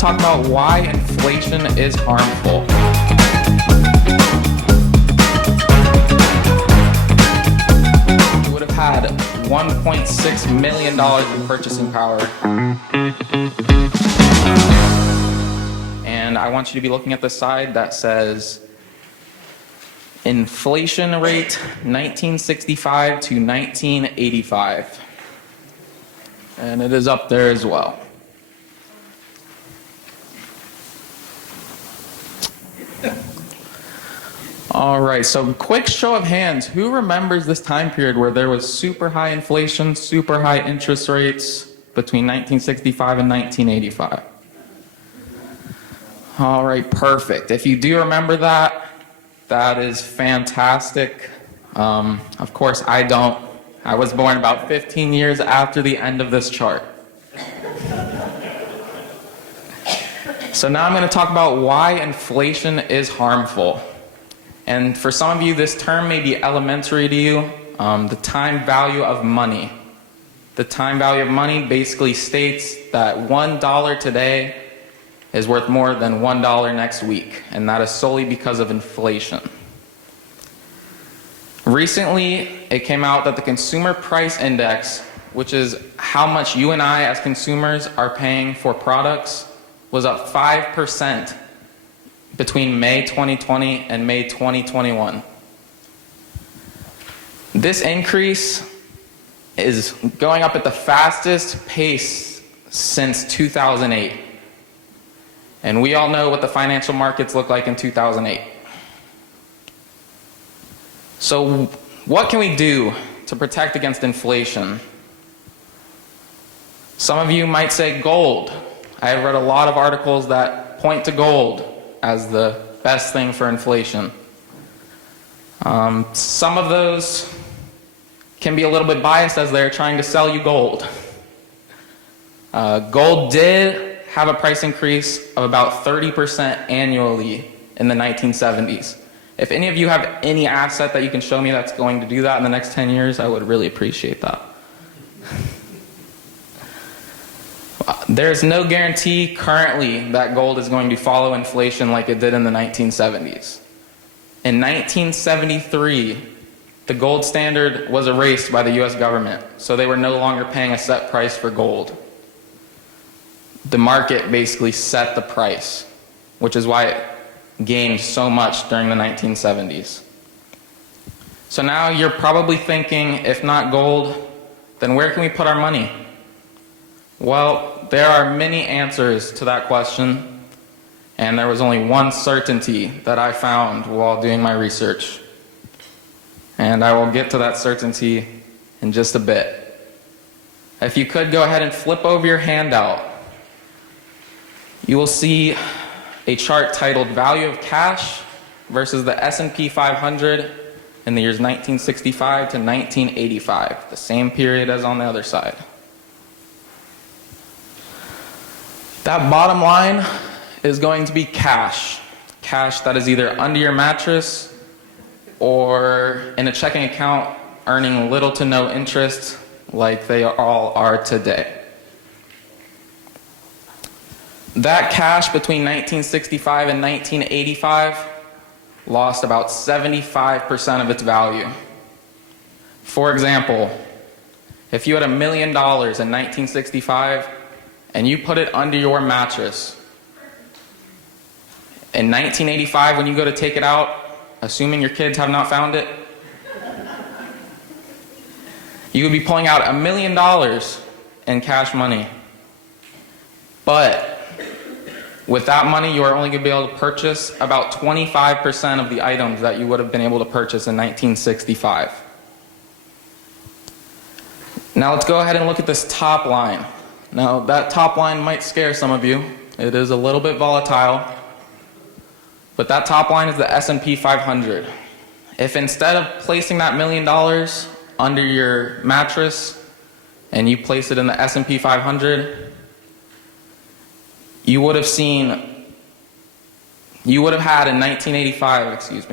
to talk about why inflation is harmful. You would have had $1.6 million in purchasing power. And I want you to be looking at the side that says inflation rate 1965 to 1985. And it is up there as well. All right, so quick show of hands. Who remembers this time period where there was super high inflation, super high interest rates between 1965 and 1985? All right, perfect. If you do remember that, that is fantastic. Of course, I don't. I was born about 15 years after the end of this chart. So now I'm going to talk about why inflation is harmful. And for some of you, this term may be elementary to you, the time value of money. The time value of money basically states that $1 today is worth more than $1 next week, and that is solely because of inflation. Recently, it came out that the Consumer Price Index, which is how much you and I as consumers are paying for products, was up 5% between May 2020 and May 2021. This increase is going up at the fastest pace since 2008. And we all know what the financial markets looked like in 2008. So what can we do to protect against inflation? Some of you might say gold. I have read a lot of articles that point to gold as the best thing for inflation. Some of those can be a little bit biased as they're trying to sell you gold. Gold did have a price increase of about 30% annually in the 1970s. If any of you have any asset that you can show me that's going to do that in the next 10 years, I would really appreciate that. There's no guarantee currently that gold is going to follow inflation like it did in the 1970s. In 1973, the gold standard was erased by the US government, so they were no longer paying a set price for gold. The market basically set the price, which is why it gained so much during the 1970s. So now you're probably thinking, if not gold, then where can we put our money? Well, there are many answers to that question, and there was only one certainty that I found while doing my research. And I will get to that certainty in just a bit. If you could go ahead and flip over your handout, you will see a chart titled Value of Cash versus the S&P 500 in the years 1965 to 1985, the same period as on the other side. That bottom line is going to be cash. Cash that is either under your mattress or in a checking account earning little to no interest like they all are today. That cash between 1965 and 1985 lost about 75% of its value. For example, if you had $1 million in 1965 and you put it under your mattress, in 1985 when you go to take it out, assuming your kids have not found it, you would be pulling out $1 million in cash money. But with that money, you are only going to be able to purchase about 25% of the items that you would have been able to purchase in 1965. Now let's go ahead and look at this top line. Now that top line might scare some of you. It is a little bit volatile. But that top line is the S&P 500. If instead of placing that $1 million under your mattress and you place it in the S&P 500, you would have had in 1985,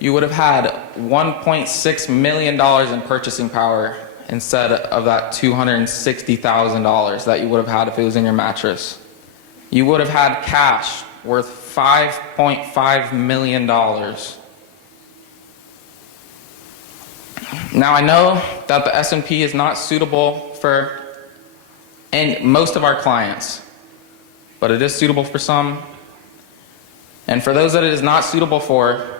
you would have had $1.6 million in purchasing power instead of that $260,000 that you would have had if it was in your mattress. you would have had cash worth $5.5 million. Now I know that the S&P is not suitable for most of our clients, but it is suitable for some. And for those that it is not suitable for,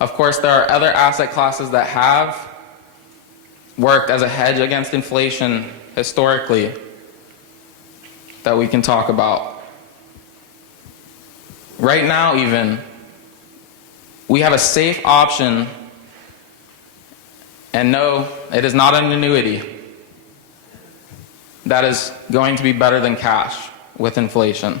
of course, there are other asset classes that have worked as a hedge against inflation historically that we can talk about. Right now even, we have a safe option, and no, it is not an annuity, that is going to be better than cash with inflation.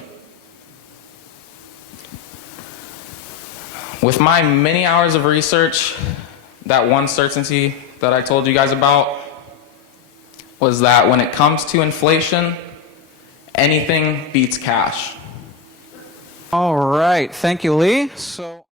With my many hours of research, that one certainty that I told you guys about was that when it comes to inflation, anything beats cash. All right, thank you, Lee. So.